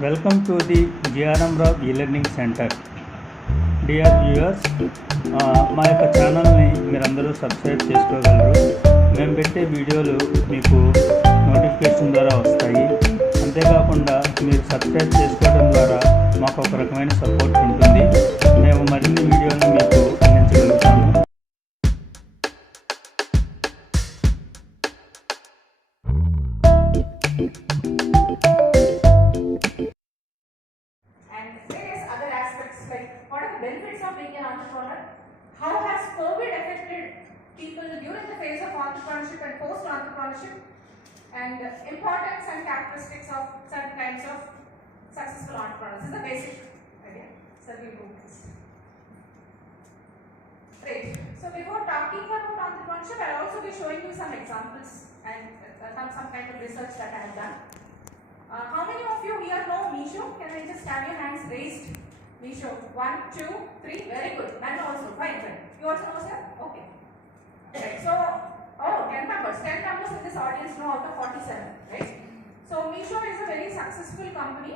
Welcome to the GRM e-learning center. Dear viewers, మా యొక్క ఛానల్ని మీరందరూ సబ్స్క్రైబ్ చేసుకోగలరు. మేము పెట్టే వీడియోలు మీకు నోటిఫికేషన్ ద్వారా వస్తాయి. అంతేకాకుండా మీరు సబ్స్క్రైబ్ చేసుకోవడం ద్వారా మాకు ఒక రకమైన సపోర్ట్ ఉంటుంది. మేము మరిన్ని వీడియోలను మీకు అందించగలుగుతాము. Benefits of being an entrepreneur. How has COVID affected people during the phase of entrepreneurship and post-entrepreneurship, and importance and characteristics of certain kinds of successful entrepreneurs. This is the basic idea. So we do this. Great. So before talking about entrepreneurship, I'll also be showing you some examples and some kind of research that I have done. How many of you here know Misho? Can I just have your hands raised? Misho, 1, 2, 3, very good. None also, fine. You also know, sir? Okay. Right. So, 10 members. 10 members in this audience know out of 47, right? So, Misho is a very successful company.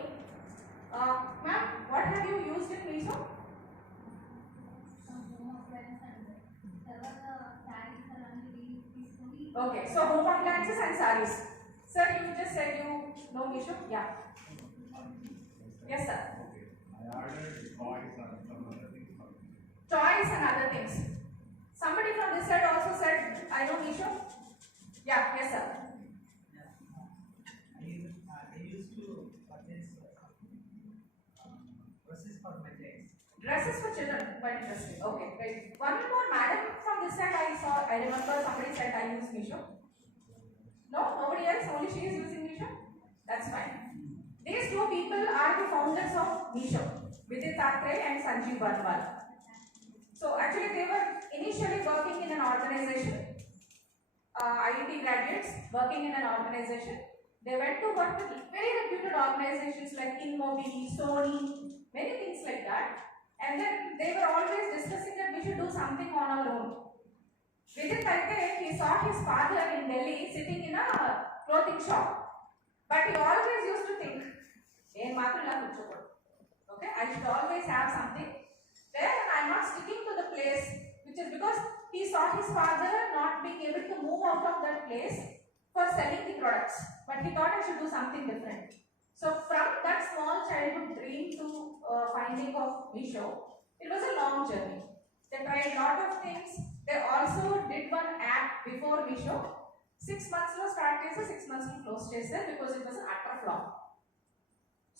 Ma'am, what have you used in Misho? Okay, so home appliances and sarees. Sir, you just said you know Misho? Yeah. Yes, sir. I ordered toys and some other things. Toys and other things. Somebody from this side also said, I know Misho? Yeah, yes sir. I used to purchase dresses for my kids. Dresses for children, quite interesting. Okay, right. One more madam from this side I remember somebody said I use Misho. No, nobody else, only she is using Misho? That's fine. These two people are the founders of Misho, Vidit Thackeray and Sanjeev Barnwal. So actually they were initially working in an organization, IIT graduates working in an organization. They went to work with very reputed organizations like InMobi, Sony, many things like that. And then they were always discussing that we should do something on our own. Vidit Thackeray, he saw his father in Delhi sitting in a clothing shop. But he always used to think, okay, I should always have something there and I'm not sticking to the place, which is because he saw his father not being able to move out of that place for selling the products. But he thought I should do something different. So from that small childhood dream to finding of Misho, it was a long journey. They tried a lot of things. They also did one app before Misho. 6 months lo start chese 6 months lo close chese because it was an utter flop.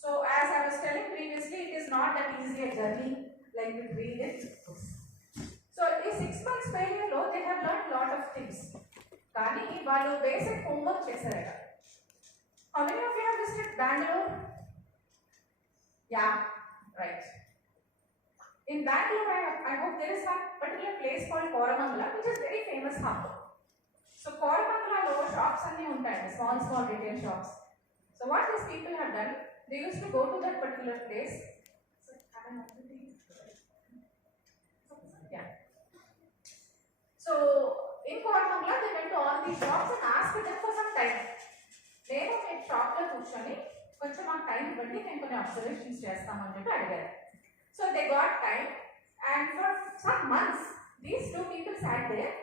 So as I was telling previously, it is not that easy a journey like we read it. So in 6 months failure lo they have learned a lot of things. Kani valu basic homework chesarada. How many of you have visited Bangalore? Yeah, right. In Bangalore, I hope there is one particular place called Koramangala, which is very famous hub. So Koramangala shops and small retail shops. So what these people have done, they used to go to that particular place. Yeah. So in Koramangala, they went to all these shops and asked them for some time. They were in shop lo kuchoni koncham maa time batti nenu konni observations chestam ani cheppi adigaru. So they got time, and for some months these two people sat there.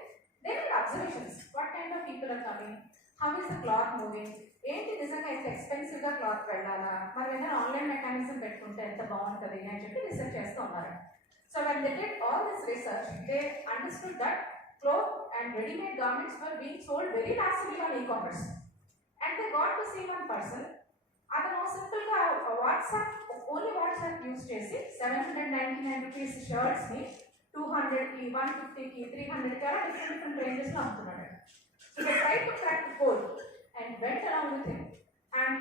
They did observations. What kind of people are coming? How is the cloth moving? ఏంటి నిజంగా ఇంత ఎక్స్పెన్సివ్గా cloth వెళ్ళాలా, మరి ఏదైనా online mechanism పెట్టుకుంటే ఎంత బాగుంటుంది అని చెప్పి రీసెర్చ్ చేస్తూ ఉన్నారు. So when they did all this research, they understood that cloth and ready-made garments were being sold very massively on e-commerce. And they got to see one person. అతను సింపుల్గా WhatsApp use చేసి 799 rupees షర్ట్స్ని 200కి 150కి 300కి అలా different రేంజెస్లో అమ్ముతున్నాడు. So they tried to crack the code and went along with him and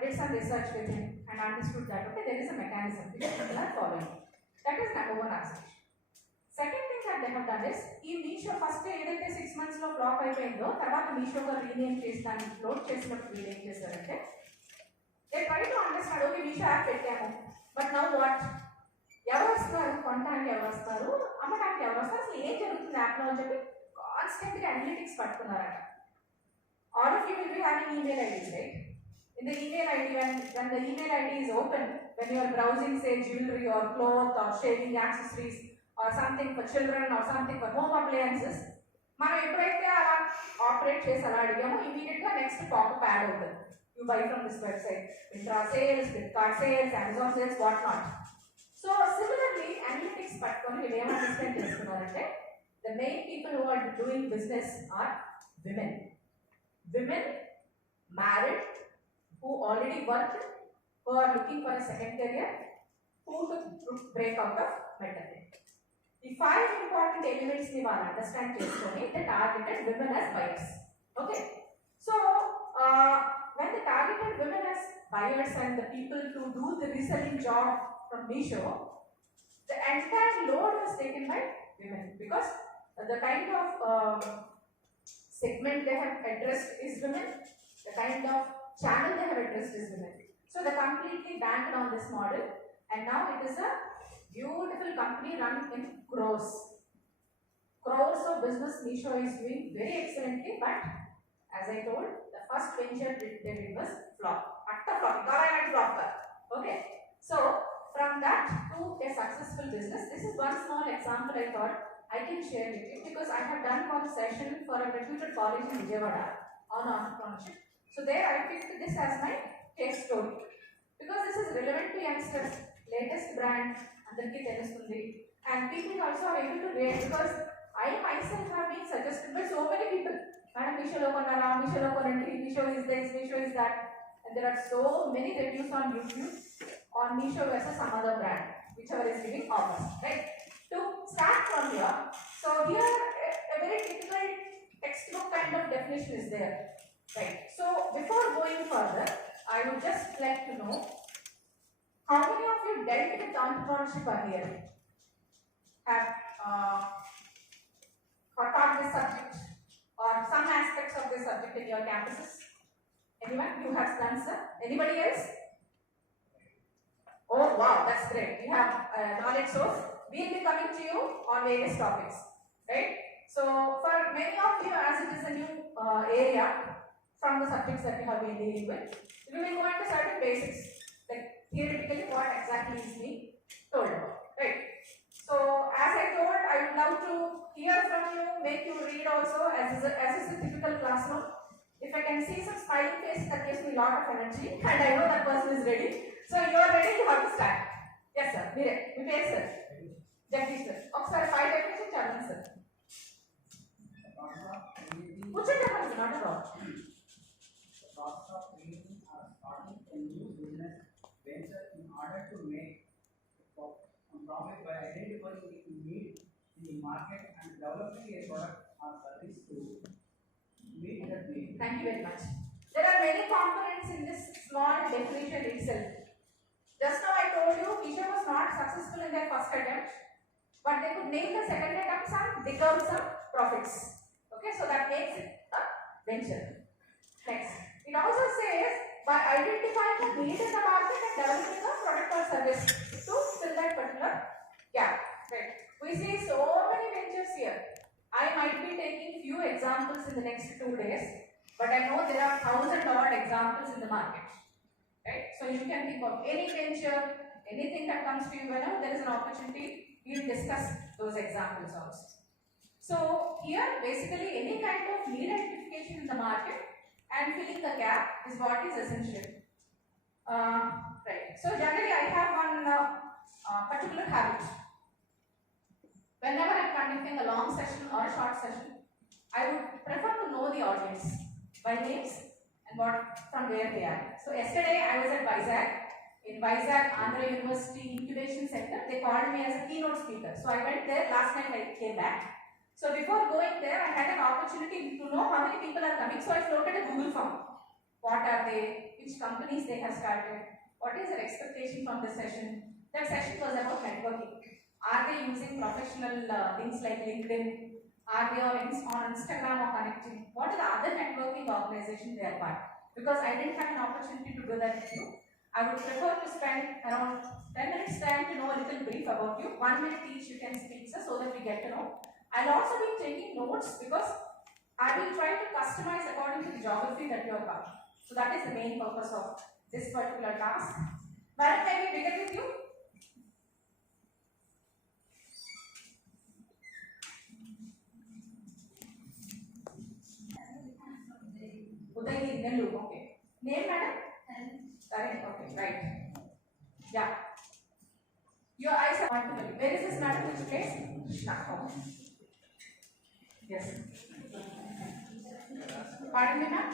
did some research with him and understood that okay, there is a mechanism which people are following. That is number one observation. Second thing that they have done is, ఈ Meesho first ఏదైతే 6 months లో flop అయిపోయిందో తర్వాత మీషోగా rename చేసి దాన్ని float చేసినప్పుడు వీళ్ళు ఏం చేశారంటే, they try to understand, okay, Meesho app పెట్టాము, బట్ నౌ వాట్, ఎవరు వస్తారు కొనడానికి, ఎవరు వస్తారు అమ్మడానికి, ఎవరు వస్తారు, అసలు ఏం జరుగుతుంది యాప్లో అని చెప్పి కాన్స్టెంట్గా analytics పట్టుకున్నారట. All of you will be having email IDs, right? In in the email ID, when the email ID is open, when you are browsing, say, jewelry or cloth or shaving accessories or something for children or something for home appliances, మనం ఎప్పుడైతే అలా operate చేసి అలా అడిగామో ఇమీడియట్గా next popup add అవుతుంది. You buy from this website, Myntra sales, Flipkart sales, Amazon sales, what not. So similarly analytics పట్టుకొని వీళ్ళు ఏం అండర్స్టాండ్ చేస్తున్నారంటే the main people who are doing business are women. Women married, who already worked, who are looking for a second career, who to break out of maternity. The 5 important elements we will understand cheskoni the targeted women as buyers. Okay. So when the targeted women as buyers and the people to do the reselling job from Meesho, the entire load was taken by women because the kind of segment they have addressed is women, the kind of channel they have addressed is women. So they completely banked on this model, and now it is a beautiful company run in crores. Crores of business Meesho is doing very excellently, but as I told, the first venture they did was flop. Atta flop, government flop. Okay. So from that to a successful business, this is one small example I thought I can share with you because I have done one session for a reputed college in Vijayawada on entrepreneurship. So there I picked this as my case story because this is relevant to youngsters, latest brand, andarki telustundi, and people also are able to rate because I myself have been suggested by so many people. Madam, Meesho lo konara, Meesho lo konandi, Meesho is this, Meesho is that, and there are so many reviews on YouTube on Meesho versus some other brand, whichever is giving offers, right? To start from here, so here a very typical textbook kind of definition is there, right? So before going further, I would just like to know how many of you dealt with entrepreneurship earlier, have taught this subject or some aspects of this subject in your campuses? Anyone? You have done, sir? Anybody else? Oh wow, that's great. You have knowledge source. We will be coming to you on various topics, right? So for many of you, as it is a new area from the subjects that you have been dealing with, we will go into certain basics, like theoretically what exactly is being told about, right? So as I told, I would love to hear from you, make you read also, as is a typical classroom. If I can see some smiling face, that gives me a lot of energy, and I know that person is ready. So you are ready, you have to start. Yes, sir. Mire, మీ పేరు sir Jagadish sir. ఒకసారి 5 definition చదవండి sir. కూర్చోండి అమ్మా, not at all. The process of creating or starting a new business venture in order to make profit by identifying the need in the market and developing a product or service to meet that need. Thank you very much. There are many components in this small definition itself. Just now I told you, Meesho was not successful in their first attempt, but they could name the second attempt and dig out some profits. Okay, so that makes it a venture. Next, it also says by identifying the need in the market and developing a product or service to fill that particular gap. Right. We see so many ventures here. I might be taking few examples in the next 2 days, but I know there are 1,000-odd examples in the market. Right? So you can think of any venture, anything that comes to you whenever there is an opportunity, we will discuss those examples also. So here basically any kind of need identification in the market and filling the gap is what is essential. Right. So generally I have one particular habit. Whenever I am conducting a long session or a short session, I would prefer to know the audience by names and what from where they are. So yesterday I was at Vizag. In Vizag, Andhra University Incubation Center, they called me as a keynote speaker. So I went there, last night I came back. So before going there, I had an opportunity to know how many people are coming. So I floated a Google form. What are they? Which companies they have started? What is their expectation from this session? That session was about networking. Are they using professional things like LinkedIn? Are they on Instagram or connecting? What are the other networking organizations they are part? Because I didn't have an opportunity to do that with you. I would prefer to spend around 10 minutes time to know a little brief about you. 1 minute each you can speak, sir, so that we get to know. I'll also be taking notes because I will try to customize according to the geography that you are So that is the main purpose of this particular task. Madam, can we begin with you? Uday Nelu, okay. Name, madam? Correct, okay, right. Yeah. Your eyes are multiple. Where is this madam? Which place? Krishna. Okay. Yes. Pardon me, ma'am?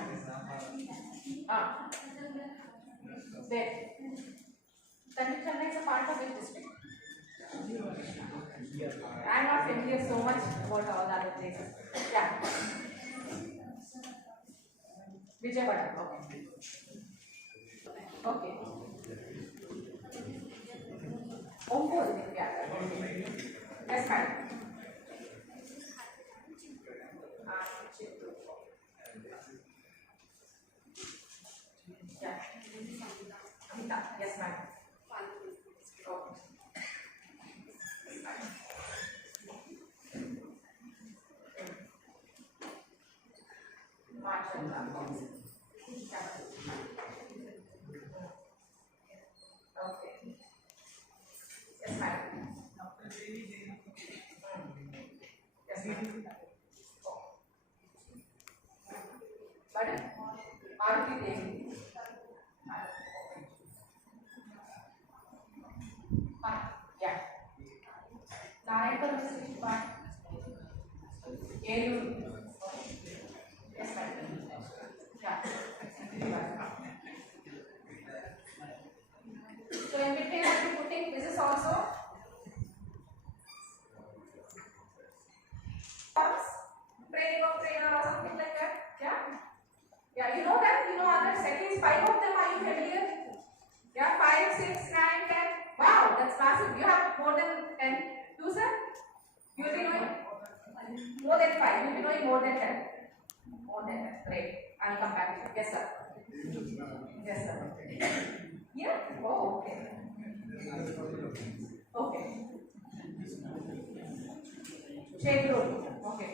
Ah. Where? Tanjore is a part of which district? I am not familiar so much about all the other places. Yeah. Vijayawada. Okay. Okay. Ompur. Yeah. Yes, madam. Yeah. Amita. Yes, madam. Okay. Okay. Yes, madam. Yes, madam. Madam, Maruti Devi. Yeah. Narayanpur district part. Eluru. Yes, madam. Yeah. So in between I'll be putting quizzes also. Training of trainer or something like that. Yeah. Yeah, you know that, you know others, at least 5 of them, are you familiar? Yeah, 5, 6, 9, 10. Wow, that's massive. You have more than 10. You, sir? You will be knowing more than 5. You will be knowing more than 10. More than 10. Great. I'll come back to you. Yes, sir. Yes, sir. Yeah? Oh, okay. Okay. Shape road. Okay.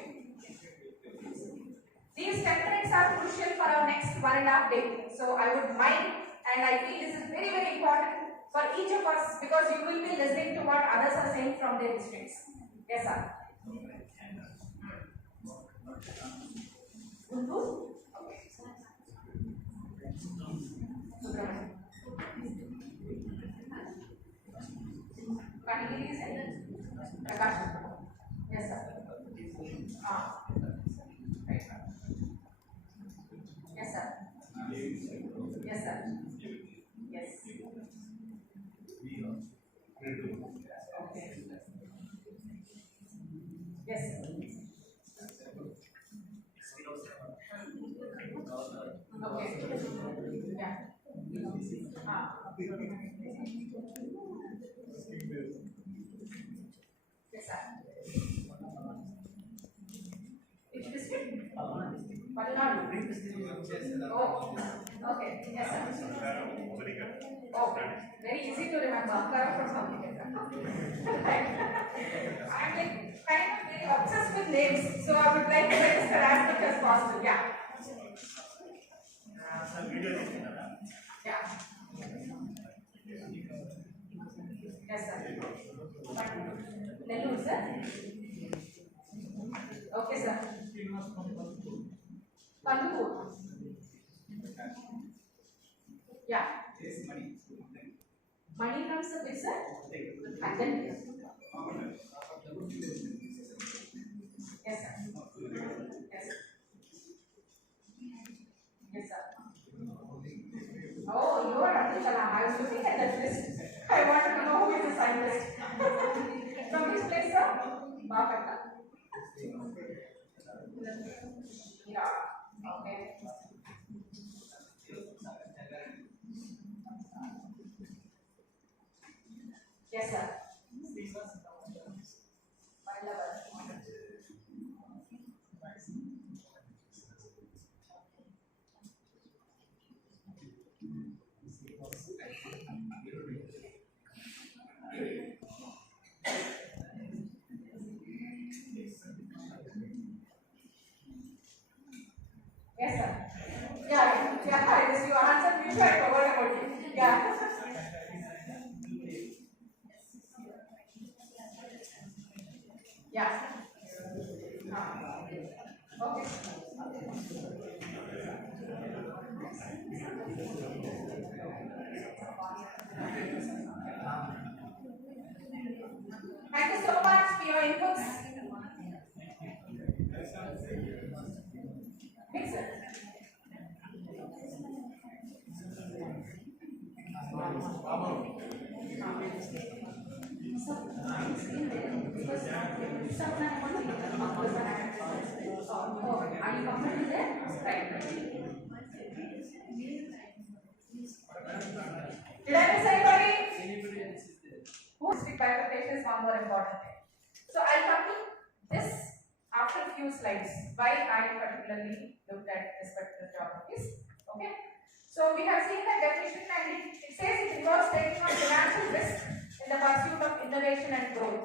These 10 minutes are crucial for our next 1.5 days. So I would mind, and I feel this is very, very important for each of us because you will be listening to what others are saying from their districts. Yes, sir. Guntur? Okay. Subramanian. Kanigiri is it? Prakash. Yes, sir. Ah. Right. Yes, sir. Yes, sir. Yes. Okay. Yes. Okay. Yeah. Ah. Yes, sir. Which district? Palnadu. Oh, okay. Yes, sir. Oh, very easy to remember. Correct from something. I'm like kind of very obsessed with names, so I would like to register as much as possible. Yeah. Yeah. Yes, sir. Nellore, sir. Okay, sir. Kanpur. Yeah. Money comes the which, sir? Attendance. Yes, sir. Yes. Yes, sir. Oh, you are Abdul Kalam. I was looking at that list. I wanted to know who is the scientist. From which place, sir? Bakata. Yeah. Okay. Yes, sir. Yes, sir. Yeah, yeah, inputs. Mix it. Are you comfortable there? Right. Did I miss anybody? Holistic bifurcation is one more important thing. So I'll come to this after a few slides. Why I particularly looked at this particular geographies. Okay. So we have seen the definition and it says it involves taking on financial risk in the pursuit of innovation and growth.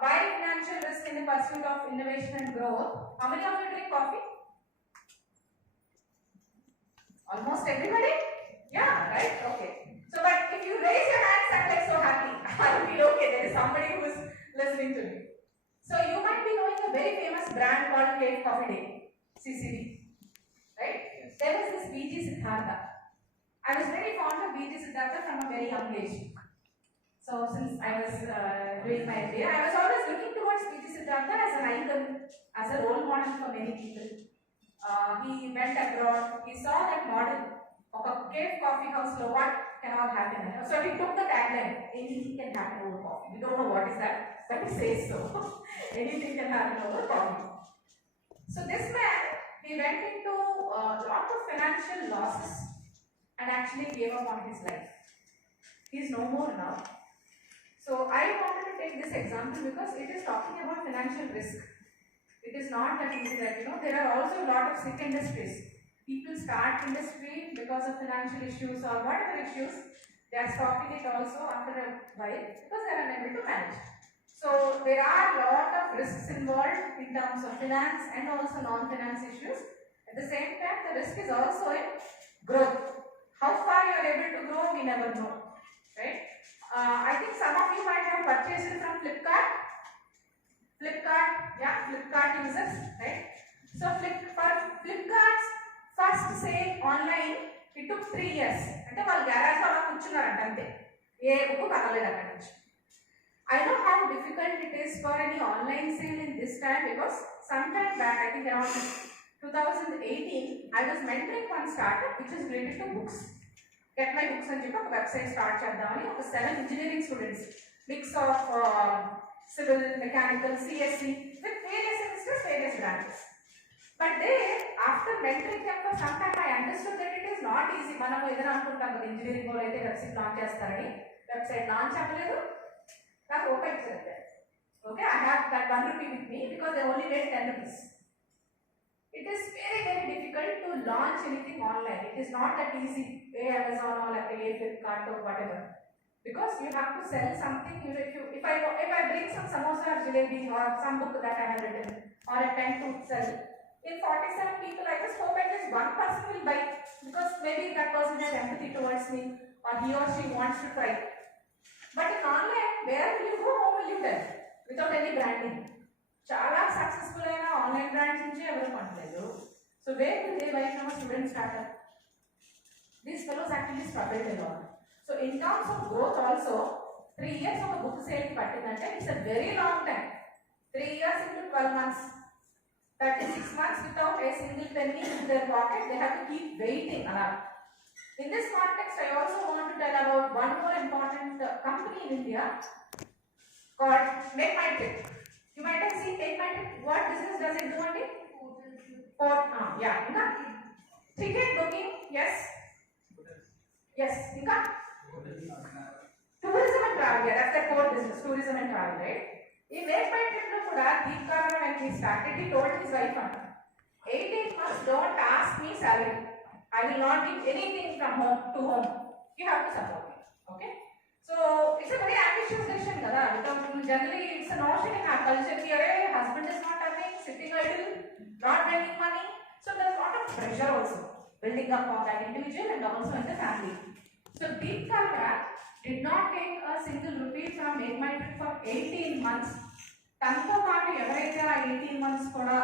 Why financial risk in the pursuit of innovation and growth? How many of you drink coffee? Almost everybody? Yeah, right? Okay. So, but if you raise your hands, I'm like so happy. I feel okay, there is somebody who is listening to me. So, you might be knowing a very famous brand called Cave Coffee Day, CCD. Right? Yes. There was this P.G.D.C.A. I was very fond of P.G.D.C.A. from a very young age. So, since I was doing my MBA, I was always looking towards P.G.D.C.A. as an icon, as a role model for many people. He went abroad, he saw that model of a cave coffee house, so what cannot happen. So he took the tagline, anything can happen over coffee. We don't know what is that, but he says so. Anything can happen over coffee. So this man, he went into a lot of financial losses and actually gave up on his life. He is no more now. So I wanted to take this example because it is talking about financial risk. It is not that easy that, there are also a lot of sick industries. People start industry because of financial issues or whatever issues. They are stopping it also after a while because they are unable to manage. So there are a lot of risks involved in terms of finance and also non-finance issues. At the same time, the risk is also in growth. How far you are able to grow, we never know. Right? I think some of you might have purchased it from Flipkart. Flipkart users, right? So for Flipkart's first sale online, it took 3 years. అంటే వాళ్ళు garage అలా కూర్చున్నారంట అంతే ఏ book కదలేదు అక్కడి నుంచి. I know how difficult it is for any online sale in this time because sometime back, I think around 2018, I was mentoring one startup which is related to books. Get My Books అని చెప్పి ఒక website start చేద్దామని ఒక 7 engineering students mix of civil, mechanical, CSC with various semesters, various branches. But there, after mentoring them for some time, I understood that it is not easy. Manamu edana anukuntam kada engineering lo aithe website launch chestarani. Website launch avaledu. Naaku open cheyaladu. Okay, I have that 1 rupee with me because they only made 10 rupees. It is very, very difficult to launch anything online. It is not that easy. Amazon or like Flipkart or whatever. Because you have to sell something. If I bring some samosa or jalebi or some book that I have written or a pen to sell, in 47 people, I just hope at least one person will buy because maybe that person has empathy towards me or he or she wants to try. But in online, where will you go? How will you tell? Without any branding. Chala successful aina online brands nunchi evaru kontaledu. So where will they buy from a student startup? These fellows actually struggled a lot. So in terms of growth also, 3 years of a book sale pattindante, it's a very long time. 3 years into 12 months, 36 months without a single penny in their pocket, they have to keep waiting. In this context, I also want to tell about one more important company in India called Make My Trip. You might have seen Make My Trip. What business does it do? Ticket booking, yes. Yes, tourism and travel, yeah, that's the core business, tourism and travel, right? In Make My Trip lo kuda Deepkara when he started, he told his wife, 18 months, don't ask me salary. I will not give anything from home to home. You have to support me, okay? So it's a very ambitious decision, kada. Because generally it's a notion in our culture here, husband is not earning, sitting idle, not making money. So there's a lot of pressure also building up on that individual and also in the family. So Deepkara did not take a single rupee from Make My Trip for 18 months. Tanto paatu evaraithe aa 18 months kuda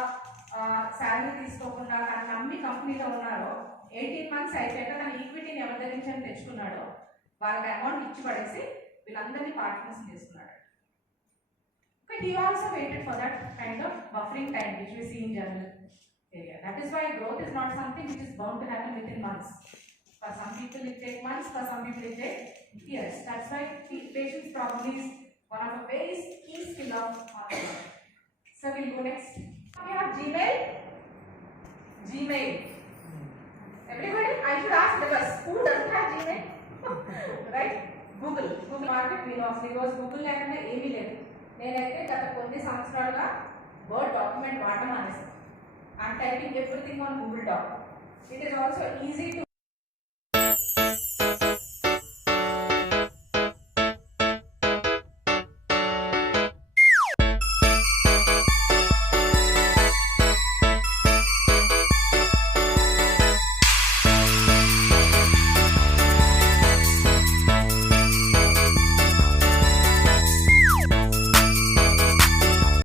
salary తీసుకోకుండా తన నమ్మి కంపెనీలో ఉన్నారో 18 months అయిపోయాక తన ఈక్విటీని ఎవరి దగ్గర నుంచి తెచ్చుకున్నాడో వాళ్ళకి అమౌంట్ ఇచ్చి పడేసి వీళ్ళందరినీ పార్ట్నర్స్ చేసుకున్నాడు. But he also waited for that kind of buffering time which we see in general area. That is why growth is not something which is bound to happen within months. For some people it takes months, for some people it takes years. That's why patience probably is one of the very key skill of entrepreneur. So we'll go next. We have Gmail. Gmail. Everybody, I should ask because who doesn't have Gmail? Right? Google market because Google లేకుండా ఏమీ లేదు. నేనైతే గత కొన్ని సంవత్సరాలుగా word document వాడడం మానేస్తాను. I'm typing everything on Google Doc. It is also easy to